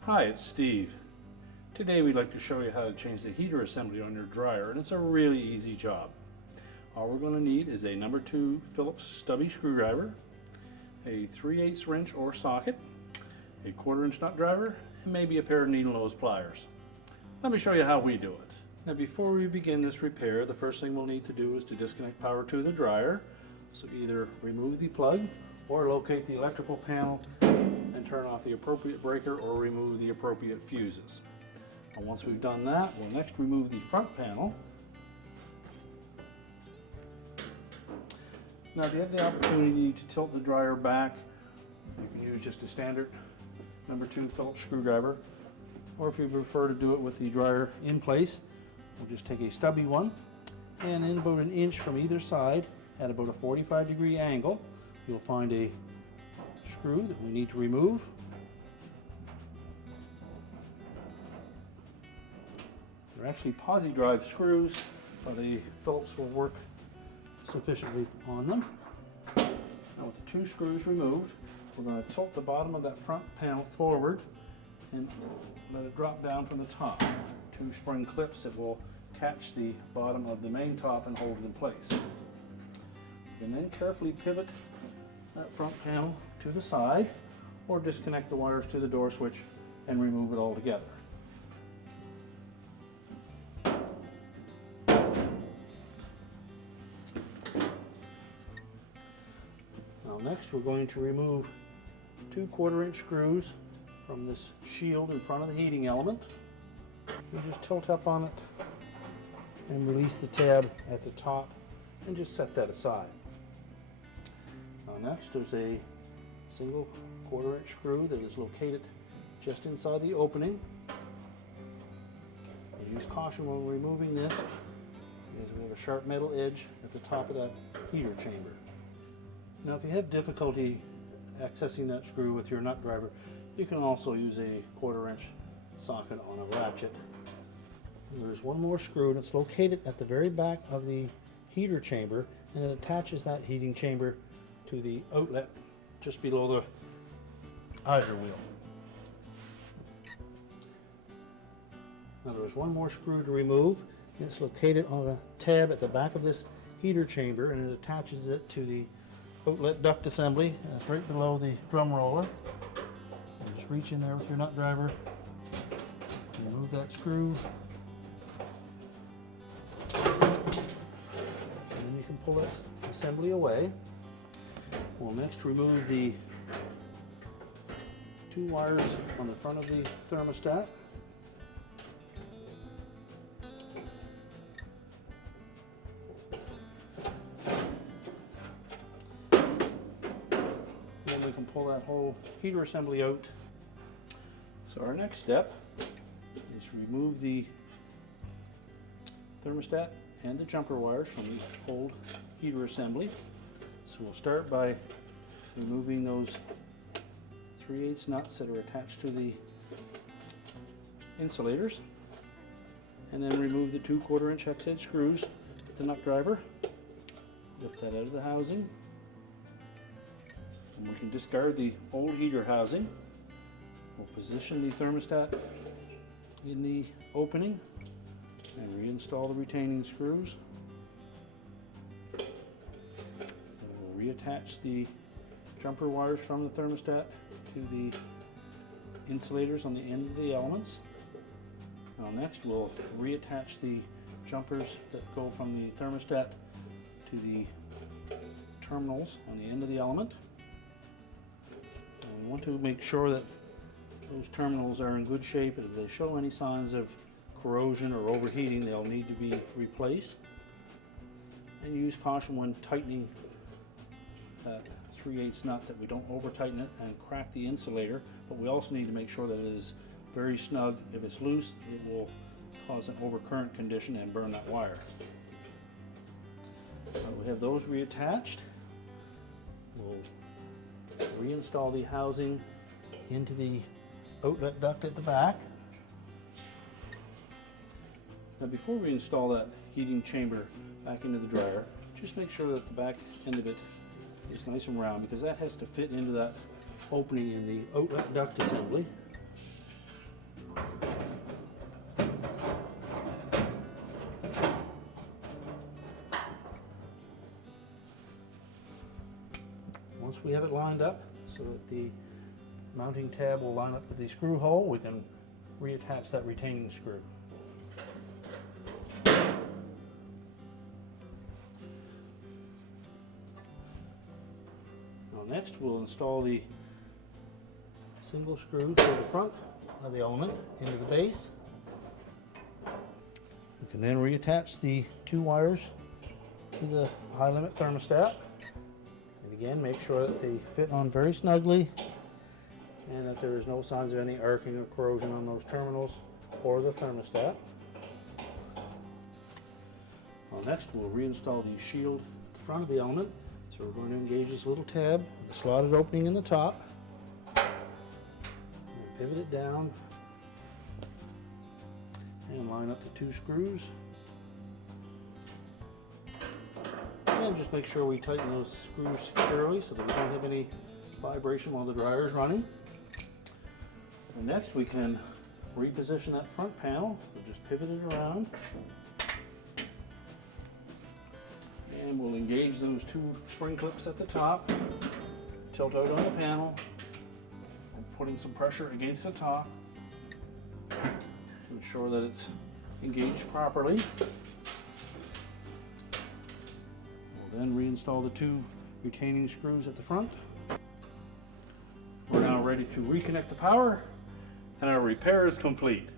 Hi, it's Steve. Today we'd like to show you how to change the heater assembly on your dryer, and it's a really easy job. All we're going to need is a number 2 Phillips stubby screwdriver, a 3/8 wrench or socket, a 1/4 inch nut driver, and maybe a pair of needle nose pliers. Let me show you how we do it. Now before we begin this repair, the first thing we'll need to do is to disconnect power to the dryer. So either remove the plug or locate the electrical panel and turn off the appropriate breaker or remove the appropriate fuses. And once we've done that, we'll next remove the front panel. Now if you have the opportunity to tilt the dryer back, you can use just a standard number 2 Phillips screwdriver, or if you prefer to do it with the dryer in place, we'll just take a stubby one, and in about 1 inch from either side at about a 45-degree angle, you'll find a screw that we need to remove. They're actually posi drive screws, but the Phillips will work sufficiently on them. Now with the 2 screws removed, we're going to tilt the bottom of that front panel forward and let it drop down from the top. 2 spring clips that will catch the bottom of the main top and hold it in place. And then carefully pivot that front panel to the side, or disconnect the wires to the door switch and remove it all together. Now next we're going to remove 2 1/4 inch screws from this shield in front of the heating element. You just tilt up on it and release the tab at the top and just set that aside. Now next there's a single 1/4 inch screw that is located just inside the opening. Use caution when removing this, because we have a sharp metal edge at the top of that heater chamber. Now if you have difficulty accessing that screw with your nut driver, you can also use a 1/4 inch socket on a ratchet. There's one more screw, and it's located at the very back of the heater chamber, and it attaches that heating chamber to the outlet just below the idler wheel. Now there's one more screw to remove, and it's located on a tab at the back of this heater chamber, and it attaches it to the outlet duct assembly, and it's right below the drum roller. And just reach in there with your nut driver, remove that screw, and then you can pull that assembly away. We'll next remove the 2 wires on the front of the thermostat. Then we can pull that whole heater assembly out. So our next step is to remove the thermostat and the jumper wires from the old heater assembly. So we'll start by removing those 3/8 nuts that are attached to the insulators, and then remove the 2 1/4 inch hex head screws with the nut driver. Lift that out of the housing, and we can discard the old heater housing. We'll position the thermostat in the opening and reinstall the retaining screws. Reattach the jumper wires from the thermostat to the insulators on the end of the elements. Now next we'll reattach the jumpers that go from the thermostat to the terminals on the end of the element. And we want to make sure that those terminals are in good shape, and if they show any signs of corrosion or overheating, they'll need to be replaced. And use caution when tightening that 3/8 nut, that we don't over tighten it and crack the insulator, but we also need to make sure that it is very snug. If it's loose, it will cause an overcurrent condition and burn that wire. We have those reattached. We'll reinstall the housing into the outlet duct at the back. Now before we install that heating chamber back into the dryer, just make sure that the back end of it is nice and round, because that has to fit into that opening in the outlet duct assembly. Once we have it lined up so that the mounting tab will line up with the screw hole, we can reattach that retaining screw. Now next we'll install the single screw to the front of the element into the base. We can then reattach the two wires to the high limit thermostat. And again, make sure that they fit on very snugly and that there is no signs of any arcing or corrosion on those terminals or the thermostat. Well, next we'll reinstall the shield at the front of the element. So we're going to engage this little tab with the slotted opening in the top. And pivot it down and line up the two screws. And just make sure we tighten those screws securely so that we don't have any vibration while the dryer is running. And next we can reposition that front panel. We'll just pivot it around. And we'll engage those two spring clips at the top, tilt out on the panel, and putting some pressure against the top to ensure that it's engaged properly. We'll then reinstall the two retaining screws at the front. We're now ready to reconnect the power, and our repair is complete.